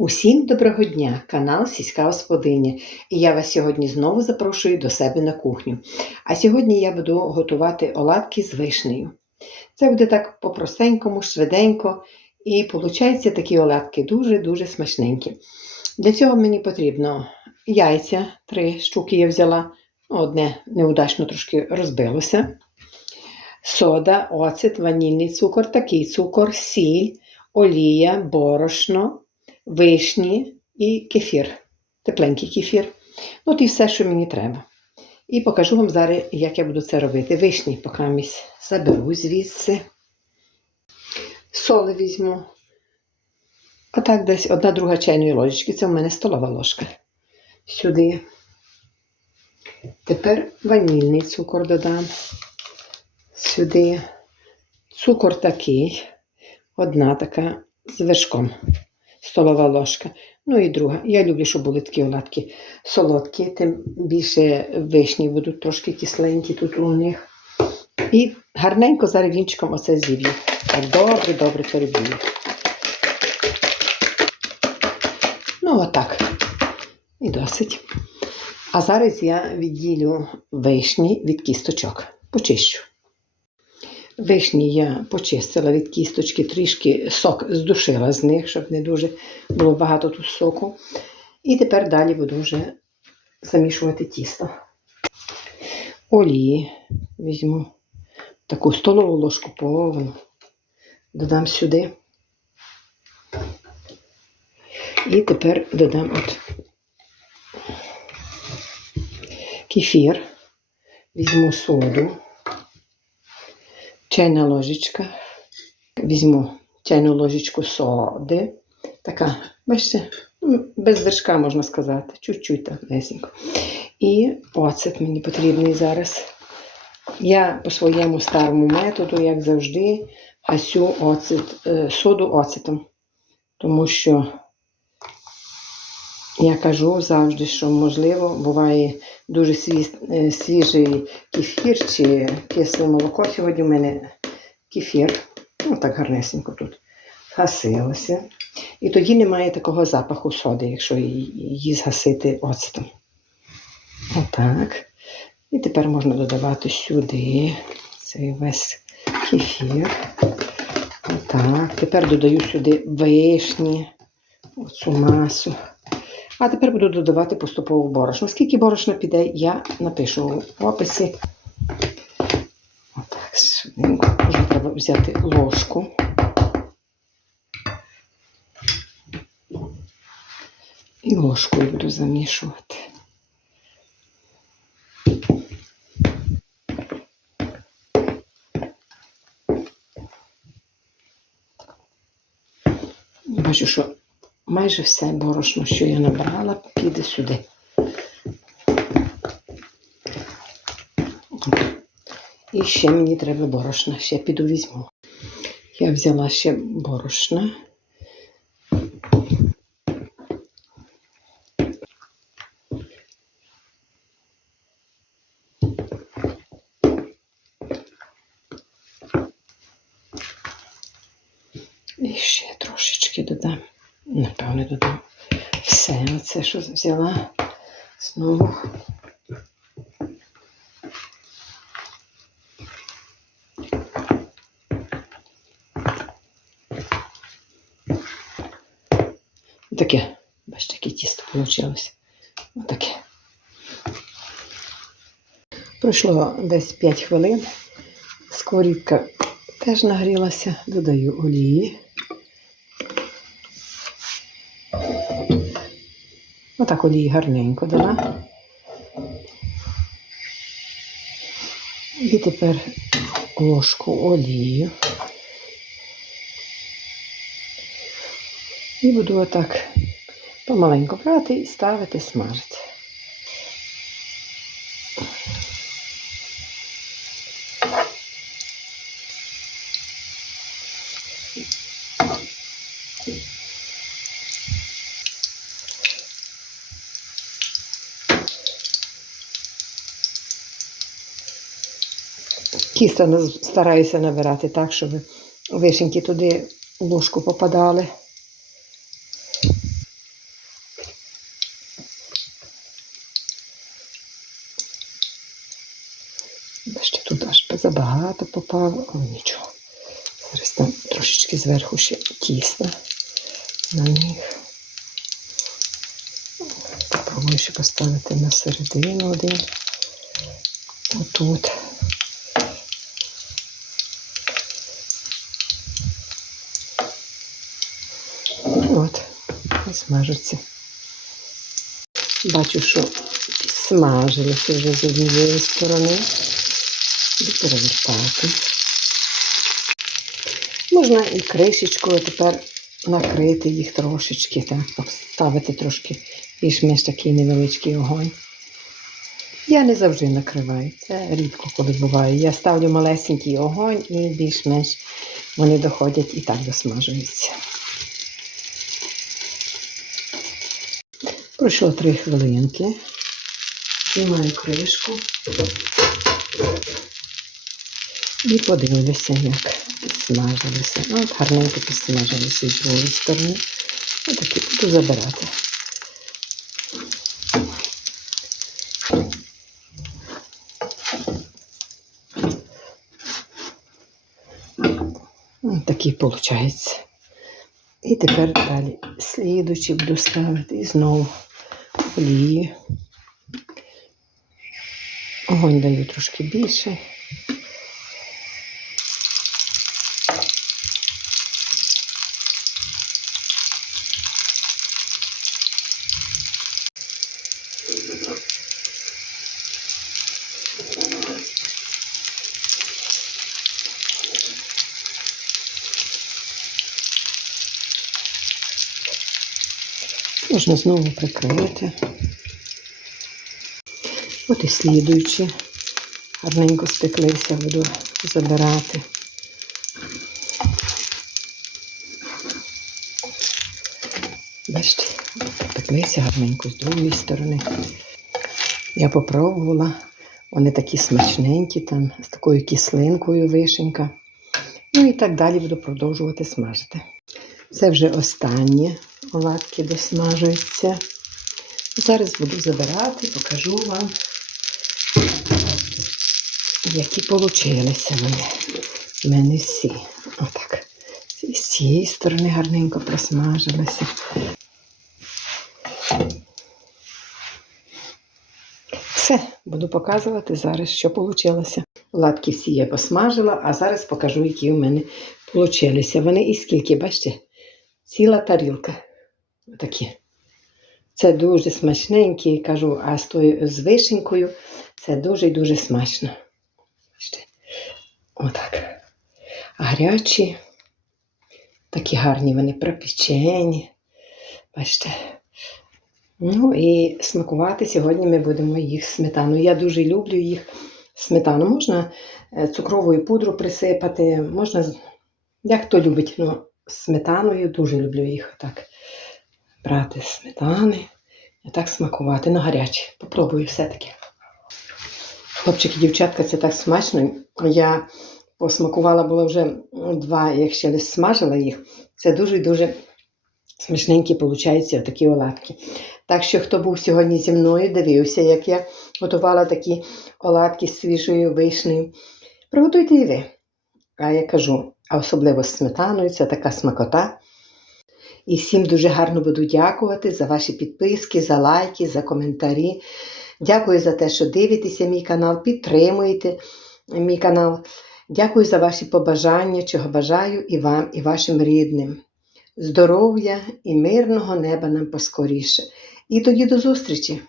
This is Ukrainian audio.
Усім доброго дня! Канал Сільська Господиня. І я вас сьогодні знову запрошую до себе на кухню. А сьогодні я буду готувати оладки з вишнею. Це буде так по-простенькому, швиденько. І виходять такі оладки дуже-дуже смачненькі. Для цього мені потрібно яйця, три штуки я взяла, одне неудачно трошки розбилося. Сода, оцет, ванільний цукор, такий цукор, сіль, олія, борошно, вишні і кефір. Тепленький кефір. Ну, От і все, що мені треба. І покажу вам зараз, як я буду це робити. Вишні покамість заберу звідси. Соли візьму. Отак десь одна друга чайної ложечки. Це в мене столова ложка. Сюди. Тепер ванільний цукор додам. Сюди. Цукор такий. Одна така з вершком. Столова ложка. Ну і друга. Я люблю, щоб були такі оладки солодкі, тим більше вишні будуть трошки кисленькі тут у них. І гарненько зараз вінчиком оце зіб'ю. Так добре, добре переб'ю. Ну, отак. І досить. А зараз я відділю вишні від кісточок. Почищу. Вишні я почистила від кісточки, трішки сок здушила з них, щоб не дуже було багато тут соку. І тепер далі буду вже замішувати тісто. Олії візьму таку столову ложку повну, додам сюди. І тепер додам от кефір, візьму соду чайна ложечка. Візьму чайну ложечку соди. Така, бачите, ну, без вершка можна сказати, чуть-чуть так лесенько. І оцет мені потрібний зараз. Я по своєму старому методу, як завжди, гасю оцет, е, соду оцетом. Тому що я кажу завжди, що, можливо, буває дуже свіж- свіжий кефір чи кисле молоко. Сьогодні в мене кефір. Ну, так гарнесенько тут згасилося. І тоді немає такого запаху соди, якщо її згасити оцетом. Отак. І тепер можна додавати сюди цей весь кефір. Отак. Тепер додаю сюди вишні, оцю масу. А тепер буду додавати поступово борошно. Скільки борошна піде, я напишу в описі. Отак, швиденько. Треба взяти ложку. І ложкою буду замішувати. Бачу, що майже все борошно, що я набрала, піде сюди. І ще мені треба борошна, ще піду візьму. Я взяла ще борошна. І ще трошечки додам. Напевне, додам все оце, що взяла знову. Таке, бачите, яке тісто вийшло. Отаке. Пройшло десь 5 хвилин. Сковорідка теж нагрілася, додаю олії. Отак олії гарненько дала. І тепер ложку олію. І буду отак помаленьку брати і ставити смажити. Кісто Тісто стараюся набирати так, щоб вишеньки туди в ложку попадали. Бачите, тут аж забагато попало, але нічого. Зараз там трошечки зверху ще тісно на них. Попробую ще поставити на середину один. Отут. І смажуться. Бачу, що смажилися вже з однієї сторони. Буду перевертати. Можна і кришечкою тепер накрити їх трошечки, так, поставити трошки більш-менш такий невеличкий огонь. Я не завжди накриваю, це рідко коли буває. Я ставлю малесенький огонь і більш-менш вони доходять і так досмажуються. Пройшло три хвилинки. Знімаю кришку і подивлюся, як підсмажилися. От гарненько підсмажилися з другої сторони. Отакі буду забирати. Ось Такий виходить. І тепер далі слідучі буду ставити і знову олію. Огонь даю трошки більше. Можна знову прикрити. От і слідуючи. Гарненько спеклися, буду забирати. Бачите, спеклися гарненько з другої сторони. Я попробувала. Вони такі смачненькі, там з такою кислинкою вишенька. Ну і так далі буду продовжувати смажити. Це вже останнє оладки досмажуються. Зараз буду забирати, покажу вам, які получилися вони. У мене всі. Отак. І з цієї сторони гарненько просмажилися. Все, буду показувати зараз, що вийшло. Ладки всі я посмажила, а зараз покажу, які в мене вийшли. Вони і скільки, бачите, ціла тарілка. Отакі. Це дуже смачненькі, кажу, а з тою з вишенькою це дуже і дуже смачно. Бачите? Отак. Гарячі, такі гарні вони пропечені. Бачите. Ну і смакувати сьогодні ми будемо їх сметаною. Я дуже люблю їх сметану. Можна е, цукровою пудру присипати, можна, як хто любить, ну, сметаною дуже люблю їх так брати сметани і так смакувати. Ну, гарячі. Попробую все-таки. Хлопчики, дівчатка, це так смачно. Я посмакувала було вже два, як ще не смажила їх. Це дуже-дуже смачненькі, получаються такі оладки. Так що, хто був сьогодні зі мною, дивився, як я готувала такі оладки з свіжою вишнею. Приготуйте і ви. А я кажу, а особливо з сметаною, це така смакота. І всім дуже гарно буду дякувати за ваші підписки, за лайки, за коментарі. Дякую за те, що дивитеся мій канал, підтримуєте мій канал. Дякую за ваші побажання, чого бажаю і вам, і вашим рідним. Здоров'я і мирного неба нам поскоріше. І тоді до зустрічі!